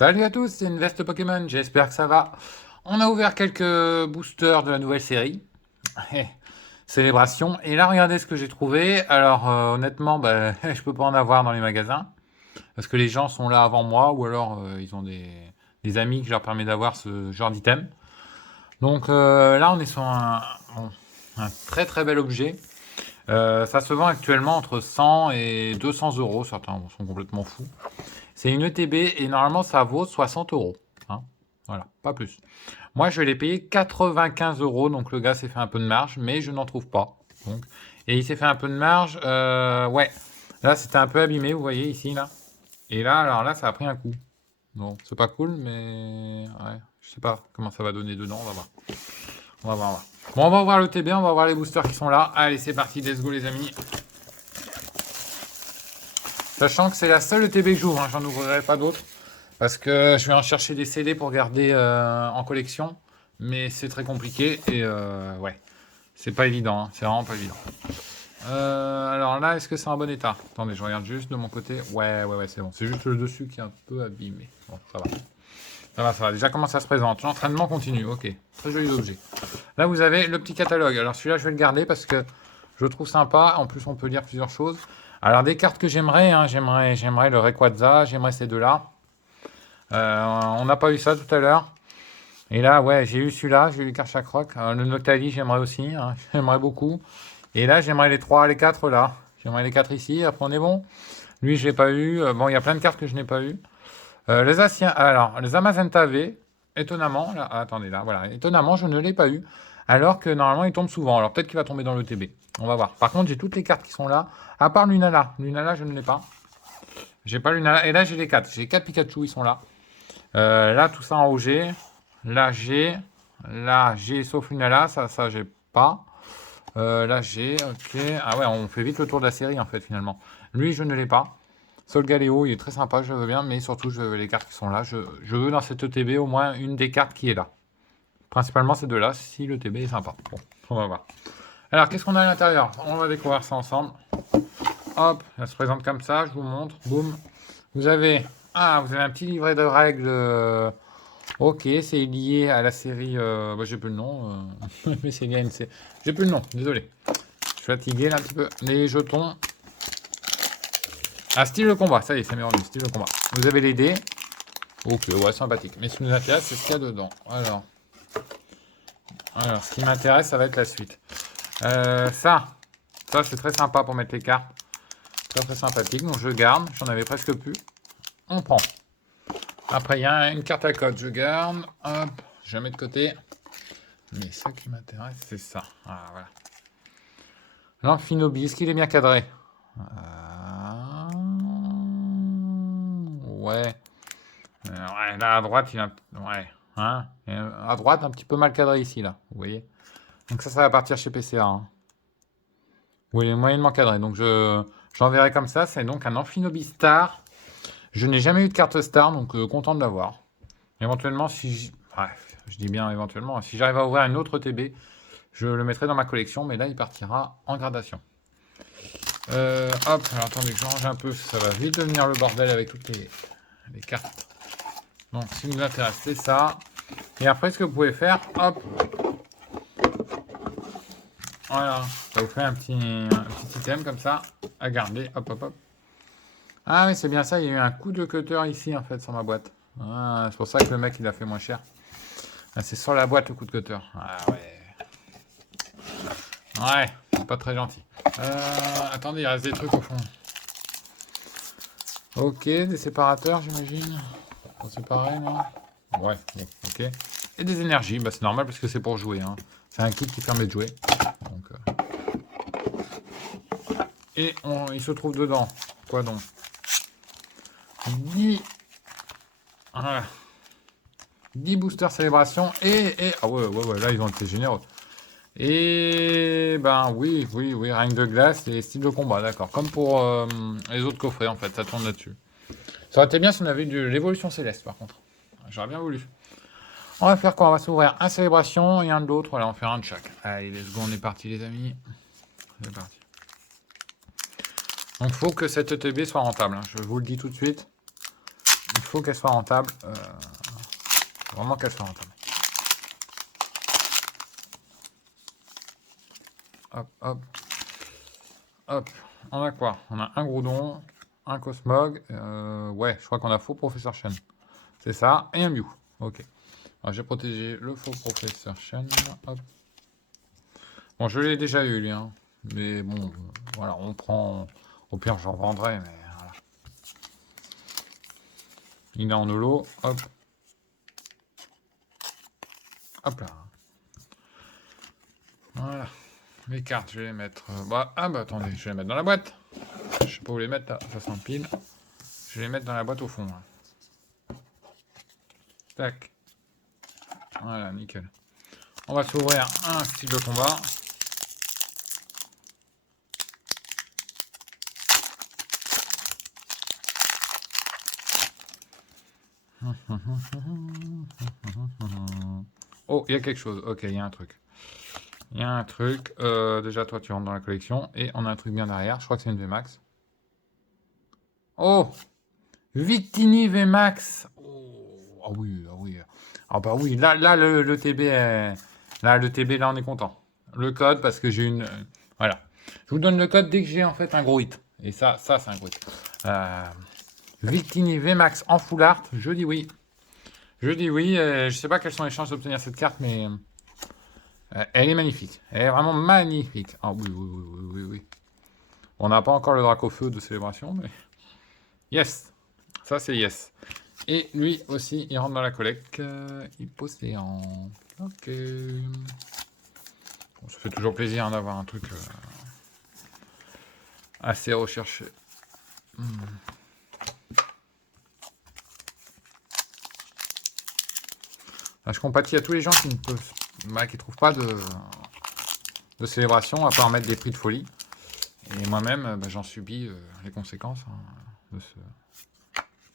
Salut à tous, c'est une veste Pokémon, j'espère que ça va. On a ouvert quelques boosters de la nouvelle série. Célébration. Et là, regardez ce que j'ai trouvé. Alors, honnêtement, bah, je peux pas en avoir dans les magasins. Parce que les gens sont là avant moi, ou alors ils ont des amis qui leur permettent d'avoir ce genre d'item. Donc là, on est sur un très très bel objet. Ça se vend actuellement entre 100 et 200 euros. Certains sont complètement fous. C'est une ETB et normalement ça vaut 60 euros. Hein, voilà, pas plus. Moi je l'ai payé 95 euros, donc le gars s'est fait un peu de marge, mais je n'en trouve pas. Donc. Et il s'est fait un peu de marge, ouais. Là c'était un peu abîmé, vous voyez ici, là. Et là, alors là, ça a pris un coup. Bon, c'est pas cool, mais ouais, je sais pas comment ça va donner dedans, on va voir. On va voir, on va voir. Bon, on va voir le TB, on va voir les boosters qui sont là. Allez, c'est parti, let's go les amis. Sachant que c'est la seule ETB que j'ouvre, hein, j'en ouvrirai pas d'autres. Parce que je vais en chercher des CD pour garder en collection. Mais c'est très compliqué et ouais, c'est pas évident, hein, c'est vraiment pas évident. Alors là, est-ce que c'est en bon état? Attendez, je regarde juste de mon côté. Ouais, c'est bon. C'est juste le dessus qui est un peu abîmé. Bon, ça va. Ça va. Déjà, comment ça se présente? L'entraînement continue. Ok, très joli objet. Là, vous avez le petit catalogue. Alors celui-là, je vais le garder parce que je le trouve sympa. En plus, on peut lire plusieurs choses. Alors, des cartes que j'aimerais, hein, j'aimerais le Rayquaza, j'aimerais ces deux-là. On n'a pas eu ça tout à l'heure. Et là, ouais, j'ai eu celui-là, j'ai eu le Karchakroc. Le Noctali, j'aimerais aussi, hein, j'aimerais beaucoup. Et là, j'aimerais les 3, les 4 là. J'aimerais les 4 ici, après on est bon. Lui, je l'ai pas eu. Bon, il y a plein de cartes que je n'ai pas eu. Les Asiens, alors, les Amazenta V, étonnamment, là, attendez, là, voilà, étonnamment, je ne l'ai pas eu. Alors que normalement, il tombe souvent. Alors peut-être qu'il va tomber dans le TB. On va voir. Par contre, j'ai toutes les cartes qui sont là, à part Lunala. Lunala, je ne l'ai pas. J'ai pas Lunala. Et là, j'ai les 4. J'ai 4 Pikachu, ils sont là. Là, tout ça en OG. Là, j'ai. Là, j'ai sauf Lunala. Ça j'ai pas. Là, j'ai. Ok. Ah ouais, on fait vite le tour de la série, en fait, finalement. Lui, je ne l'ai pas. Solgaleo, il est très sympa, je veux bien. Mais surtout, je veux les cartes qui sont là. Je veux dans cette ETB au moins une des cartes qui est là. Principalement ces deux-là, si le TB est sympa. Bon, on va voir. Alors, qu'est-ce qu'on a à l'intérieur? On va découvrir ça ensemble. Hop, ça se présente comme ça, je vous montre. Boum. Vous avez un petit livret de règles. Ok, c'est lié à la série. Bah, j'ai plus le nom. Mais c'est lié à une série. J'ai plus le nom, désolé. Je suis fatigué là un petit peu. Les jetons. Ah, style de combat, ça y est, c'est revenu. Style de combat. Vous avez les dés. Ok, ouais, sympathique. Mais ce qui nous intéresse, c'est ce qu'il y a dedans. Alors, ce qui m'intéresse, ça va être la suite. Ça c'est très sympa pour mettre les cartes. Très très sympathique. Donc je garde. J'en avais presque plus. On prend. Après, il y a une carte à code. Je garde. Hop. Je la mets de côté. Mais ce qui m'intéresse, c'est ça. Ah, voilà. L'Amphinobi. Est-ce qu'il est bien cadré? Ouais. Ouais. Là, à droite, il a... Ouais. Hein, à droite, un petit peu mal cadré ici, là. Vous voyez? Donc ça va partir chez PCA. Hein. Oui, il est moyennement cadré. Donc j'enverrai comme ça. C'est donc un Amphinobi Star. Je n'ai jamais eu de carte Star, donc content de l'avoir. Éventuellement, si... Bref, je dis bien éventuellement. Si j'arrive à ouvrir un autre TB, je le mettrai dans ma collection. Mais là, il partira en gradation. Hop, alors attendez que je range un peu. Ça va vite devenir le bordel avec toutes les cartes. Donc, ce qui nous intéresse, c'est ça. Et après, ce que vous pouvez faire, hop, voilà, ça vous fait un petit item comme ça à garder. Hop, hop, hop. Ah oui, c'est bien ça, il y a eu un coup de cutter ici en fait sur ma boîte. Ah, c'est pour ça que le mec il a fait moins cher. Ah, c'est sur la boîte le coup de cutter. Ah ouais. Ouais, c'est pas très gentil. Attendez, il reste des trucs au fond. Ok, des séparateurs j'imagine. Pour séparer, non? Ouais, bon, ok. Et des énergies, bah c'est normal parce que c'est pour jouer. Hein. C'est un kit qui permet de jouer. Donc, Et il se trouve dedans. Quoi donc? 10... Voilà. 10 boosters célébration ah ouais, là ils ont été généreux. Et ben oui, règne de glace et style de combat, d'accord. Comme pour les autres coffrets en fait, ça tourne là-dessus. Ça aurait été bien si on avait eu de l'évolution céleste par contre. J'aurais bien voulu. On va faire quoi? On va s'ouvrir un célébration et un de l'autre. Voilà, on va faire un de chaque. Allez, let's go, on est parti les amis. C'est parti. Donc il faut que cette ETB soit rentable, hein. Je vous le dis tout de suite. Il faut qu'elle soit rentable. Vraiment qu'elle soit rentable. Hop, hop. Hop. On a quoi? On a un Groudon, un Cosmog. Ouais, je crois qu'on a faux Professeur Chen. C'est ça. Et un Mew. Ok. Alors, j'ai protégé le faux Professeur Chen. Hop. Bon, je l'ai déjà eu, lui. Hein. Mais bon, voilà, on prend... Au pire, j'en vendrai, mais voilà. Il est en holo. Hop. Hop là. Voilà. Les cartes, je vais les mettre... bah, ah bah attendez, je vais les mettre dans la boîte. Je sais pas où les mettre, là. Ça s'empile. Je vais les mettre dans la boîte au fond. Là. Tac. Voilà, nickel. On va s'ouvrir un style de combat. Oh, il y a quelque chose. Ok, il y a un truc. Il y a un truc. Déjà, toi, tu rentres dans la collection. Et on a un truc bien derrière. Je crois que c'est une VMAX. Oh, Victini VMAX. Oh, ah oui, ah oui. Ah bah oui, là le TB est... Là, le TB, là, on est content. Le code, parce que j'ai une... voilà. Je vous donne le code dès que j'ai, en fait, un gros hit. Et ça c'est un gros hit. Victini VMAX en full art, je dis oui. Je dis oui. Je sais pas quelles sont les chances d'obtenir cette carte, mais... elle est magnifique. Elle est vraiment magnifique. Ah oui, oui, oui, oui, oui, oui. On n'a pas encore le Dracofeu de célébration, mais... Yes. Ça, c'est yes. Et lui aussi, il rentre dans la collecte. Hypocéan. Ok. Bon, ça fait toujours plaisir hein, d'avoir un truc assez recherché. Là, je compatis à tous les gens qui ne peuvent, qui trouvent pas de célébration, à part mettre des prix de folie. Et moi-même, j'en subis les conséquences hein, de ce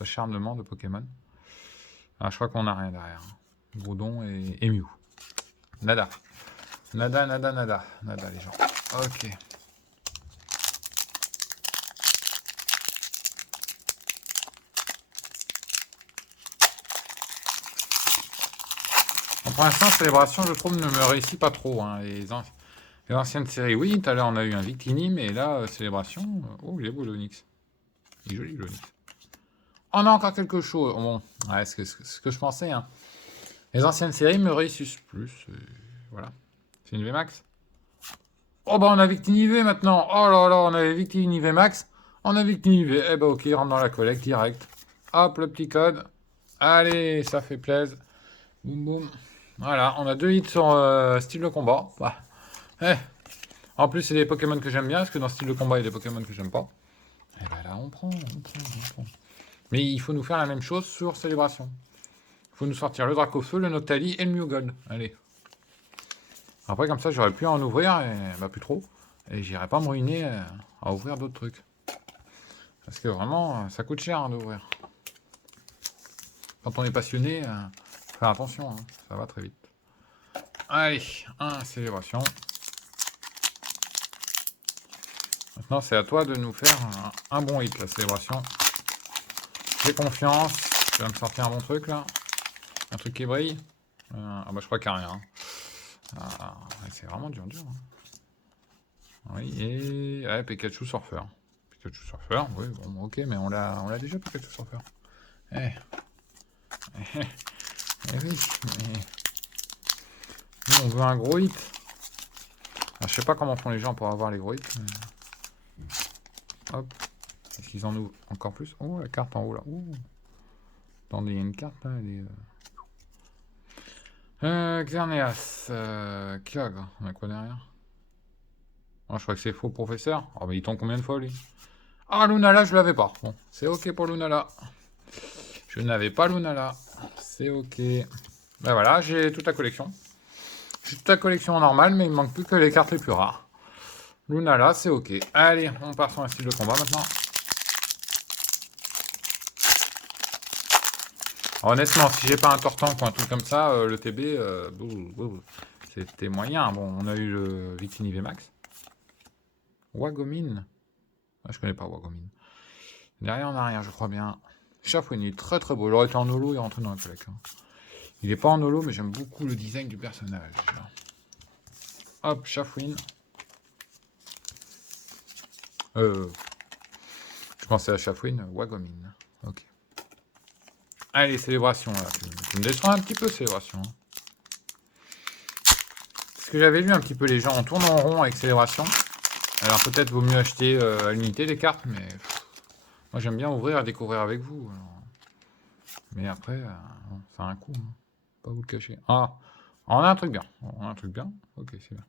acharnement de Pokémon. Alors, je crois qu'on n'a rien derrière. Hein. Groudon et Mew. Nada. Nada, nada, nada. Nada, les gens. Ok. Pour l'instant, Célébration, je trouve, ne me réussit pas trop. Hein. Les anciennes séries, oui, tout à l'heure, on a eu un Victini, mais là, Célébration... oh, il est beau, l'Onyx. Il est joli, l'Onyx. On a encore quelque chose. Bon, ouais, ce que je pensais. Hein. Les anciennes séries me réussissent plus. Voilà. C'est une VMAX. Oh, bah, on a Victini V maintenant. Oh là là, on avait Victini V Max. On a Victini V. Eh bah, ok, rentre dans la collecte direct. Hop, le petit code. Allez, ça fait plaisir. Boum, boum. Voilà, on a 2 hits sur style de combat. Bah. Eh. En plus, c'est des Pokémon que j'aime bien, parce que dans style de combat, il y a des Pokémon que j'aime pas. Et bah là, on prend. Mais il faut nous faire la même chose sur Célébration. Il faut nous sortir le Dracofeu, le Noctali et le Mew Gold. Allez. Après, comme ça, j'aurais pu en ouvrir, et bah plus trop. Et j'irai pas me ruiner à ouvrir d'autres trucs. Parce que vraiment, ça coûte cher hein, d'ouvrir. Quand on est passionné, faut faire attention, hein, ça va très vite. Allez, un Célébration. Maintenant, c'est à toi de nous faire un bon hit, la Célébration. J'ai confiance. Tu vas me sortir un bon truc, là. Un truc qui brille. Ah bah, je crois qu'il n'y a rien. Hein. Ah, c'est vraiment dur, dur. Hein. Oui, et... ouais, Pikachu Surfer. Pikachu Surfer, oui, bon, ok, mais on l'a déjà, Pikachu Surfer. Eh. Eh oui, mais... Nous, on veut un gros hit. Alors, je sais pas comment font les gens pour avoir les gros hits. Mais... hop. Est-ce qu'ils en ouvrent encore plus? Oh, la carte en haut, là. Ouh. Attendez, il y a une carte, là, elle est... Xerneas. Kyogre. On a quoi derrière? Oh, je crois que c'est faux, professeur. Oh, mais il tombe combien de fois, lui? Ah, Lunala, je l'avais pas. Bon, c'est ok pour Lunala. Je n'avais pas Lunala. C'est ok. Ben voilà, j'ai toute la collection. J'ai toute la collection normale, mais il me manque plus que les cartes les plus rares. Lunala, c'est ok. Allez, on part sur un style de combat maintenant. Alors, honnêtement, si j'ai pas un Tortank ou un truc comme ça, le TB, c'était moyen. Bon, on a eu le Victini VMAX. Wagomine. Ah, je connais pas Wagomine. Derrière, on a rien, je crois bien. Chafouine, il est très très beau. Il aurait été en holo, il est rentré dans la collection. Il est pas en holo, mais j'aime beaucoup le design du personnage. Hop, Chafouine. Je pensais à Chafouine, Wagomine. Ok. Allez, célébration, là. Tu me déçois un petit peu, célébration. Parce que j'avais lu un petit peu les gens, on tourne en rond avec célébration. Alors peut-être vaut mieux acheter à l'unité les cartes, mais moi j'aime bien ouvrir et découvrir avec vous. Alors. Mais après, ça a un coût. Hein. Pas vous le cacher. Ah, on a un truc bien. On a un truc bien. Ok, c'est bien.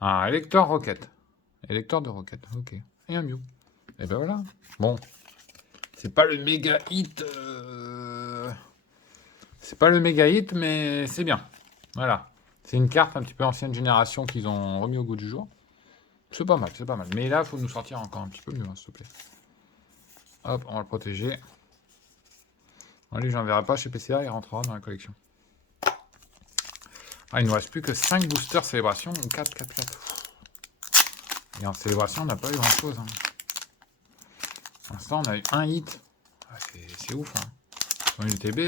Ah, électeur roquette. Électeur de roquette. Ok. Et un Mew. Et ben voilà. Bon. C'est pas le méga hit. C'est pas le méga hit, mais c'est bien. Voilà. C'est une carte un petit peu ancienne génération qu'ils ont remis au goût du jour. C'est pas mal, c'est pas mal. Mais là, il faut nous sortir encore un petit peu mieux, hein, s'il te plaît. Hop, on va le protéger. Allez, j'en verrai pas chez PCA, il rentrera dans la collection. Ah, il nous reste plus que 5 boosters célébration ou 4, 4, 4. Et en célébration, on n'a pas eu grand chose. Hein. Pour l'instant, on a eu un hit. Ah, c'est ouf. Hein. Sur une UTB,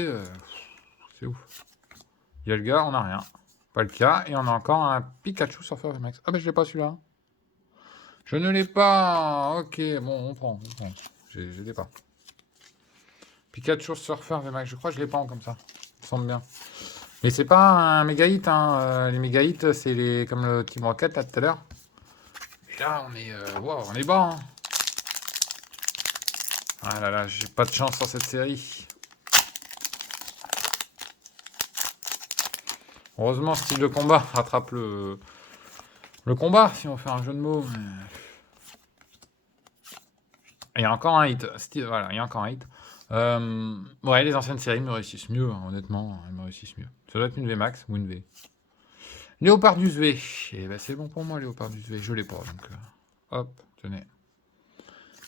c'est ouf. Il y a le gars, on n'a rien. Pas le cas. Et on a encore un Pikachu sur Surfer Max. Ah, ben je l'ai pas celui-là. Je ne l'ai pas. Ok, bon, on prend. Je l'ai pas. Pikachu Surfer VMAX. Je crois que je l'ai pas en comme ça. Ça semble bien. Mais c'est pas un méga hit. Hein. Les méga hits, c'est les comme le Team Rocket là tout à l'heure. Et là, on est, wow, on est bas. Hein. Ah là là, j'ai pas de chance sur cette série. Heureusement, style de combat rattrape le combat, si on fait un jeu de mots. Mais... Il y a encore un hit. Voilà, il y a encore un hit. Ouais, les anciennes séries me réussissent mieux, hein, honnêtement. Elles me réussissent mieux. Ça doit être une VMAX ou une V. Léopardus V. Et ben c'est bon pour moi, Léopardus V. Je l'ai pas, donc... hop, tenez.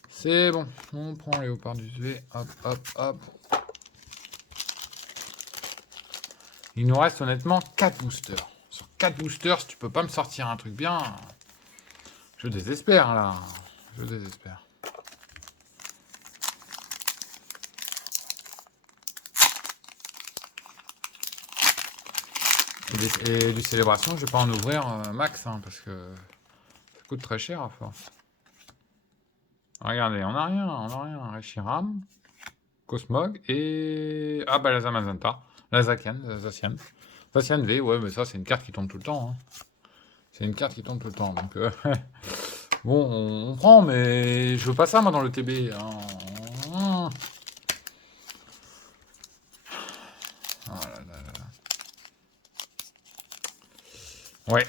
C'est bon. On prend Léopardus V. Hop, hop, hop. Il nous reste honnêtement 4 boosters. Sur 4 boosters, si tu peux pas me sortir un truc bien... Je désespère, là. Je désespère. Et du célébration, je vais pas en ouvrir max, hein, parce que ça coûte très cher à force. Regardez, on a rien. Reshiram, Cosmog et... Ah bah la Zamazenta, la Zacian V, ouais, mais ça c'est une carte qui tombe tout le temps. Hein. C'est une carte qui tombe tout le temps, donc... bon, on prend, mais je veux pas ça, moi, dans le TB. Hein. Oh là là là. Ouais,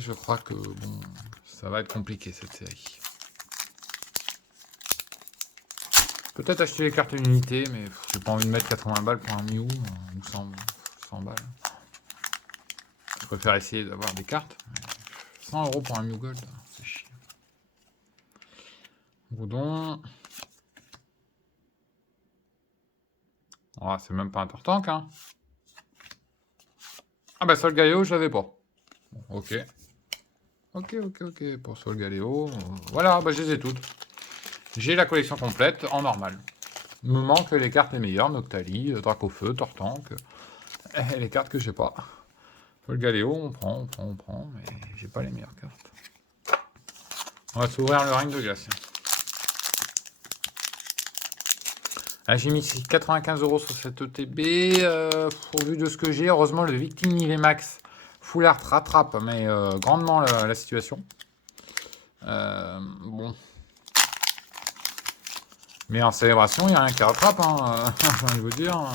je crois que, bon, ça va être compliqué, cette série. Peut-être acheter les cartes d'unité, mais j'ai pas envie de mettre 80 balles pour un Mew, ou 100 balles. Je préfère essayer d'avoir des cartes. 100 € pour un Mew Gold, c'est chiant. Goudon. Oh, c'est même pas un Tortank, hein. Ah bah Solgaleo, je l'avais pas. Bon, ok. Ok. Pour Solgaleo, voilà, bah je les ai toutes. J'ai la collection complète en normal. Il me manque les cartes les meilleures, Noctali, Dracofeu, Tortank. Les cartes que j'ai pas. Solgaleo, on prend, mais j'ai pas les meilleures cartes. On va s'ouvrir le règne de glace. Ah, j'ai mis 95 € sur cette ETB. Au vu de ce que j'ai, heureusement, le Victime Max Full Art rattrape, mais grandement la situation. Bon. Mais en célébration, il n'y a rien qui rattrape, hein, j'ai envie de vous dire.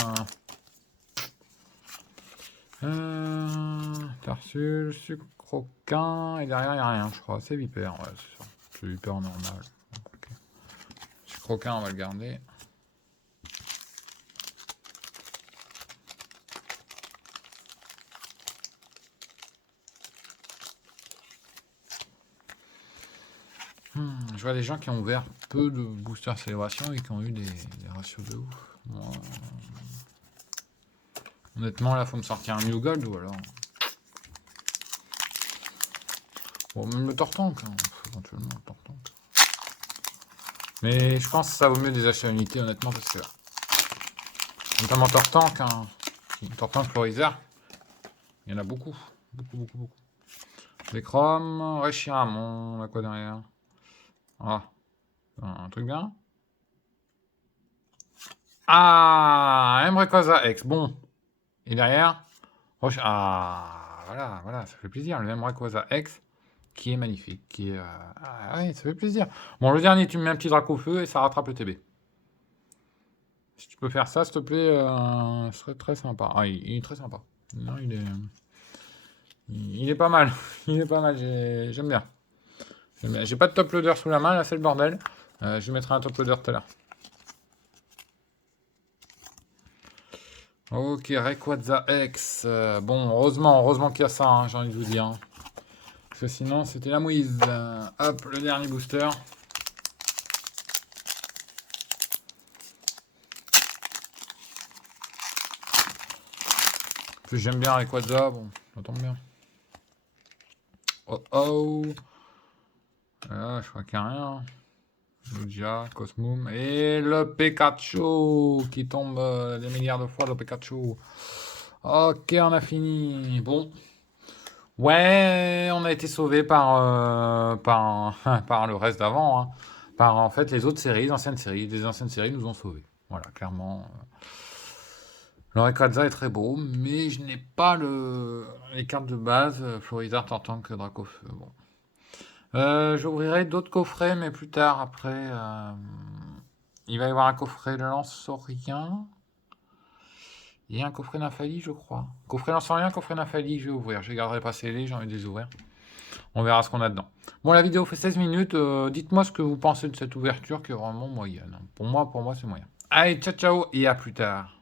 Tarsul, sucre croquin, et derrière, il n'y a rien, je crois. C'est Vipère, ouais, c'est ça. C'est Vipère normal. Okay. Sucre croquin, on va le garder. Je vois des gens qui ont ouvert peu de boosters célébration et qui ont eu des ratios de ouf. Moi, honnêtement, là, faut me sortir un Mew Gold ou alors. Bon, même le Tortank, hein, éventuellement le Tortank. Mais je pense que ça vaut mieux des achats unités, honnêtement, parce que... Notamment Tortank, hein. Tortank Florizard. Il y en a beaucoup. Beaucoup. Des chromes, Reshiramon, on a quoi derrière? Ah, un truc bien. Ah, Emrekosa X, bon. Et derrière, ah, voilà, ça fait plaisir. Le Emrekosa X, qui est magnifique, qui est... Ah, ouais, ça fait plaisir. Bon, le dernier, tu me mets un petit Dracofeu et ça rattrape le TB. Si tu peux faire ça, s'il te plaît, ce serait très sympa. Ah, il est très sympa. Non, il est pas mal. Il est pas mal, j'aime bien. J'ai pas de top loader sous la main, là, c'est le bordel. Je mettrai un top loader tout à l'heure. Ok, Rayquaza X. Bon, heureusement qu'il y a ça, hein, j'ai envie de vous dire. Hein. Parce que sinon, c'était la mouise. Hop, le dernier booster. Que j'aime bien Rayquaza, bon, ça tombe bien. Oh. Là, je crois qu'il n'y a rien. Lugia, Cosmoom et le Pikachu qui tombe des milliards de fois, le Pikachu. Ok, on a fini. Bon. Ouais, on a été sauvé par le reste d'avant. Hein. Par en fait les autres séries, les anciennes séries. Les anciennes séries nous ont sauvés. Voilà, clairement. Le Rayquaza est très beau, mais je n'ai pas les cartes de base, Florizard, Tortank, Dracofeu. Bon. J'ouvrirai d'autres coffrets, mais plus tard, après. Il va y avoir un coffret de Lanceorien. Il y a un coffret Nymphali, je crois. Coffret Lanceorien, coffret Nymphali, je vais ouvrir. Je ne garderai pas scellé, j'ai envie de les ouvrir. On verra ce qu'on a dedans. Bon, la vidéo fait 16 minutes. Dites-moi ce que vous pensez de cette ouverture qui est vraiment moyenne. Pour moi c'est moyen. Allez, ciao et à plus tard.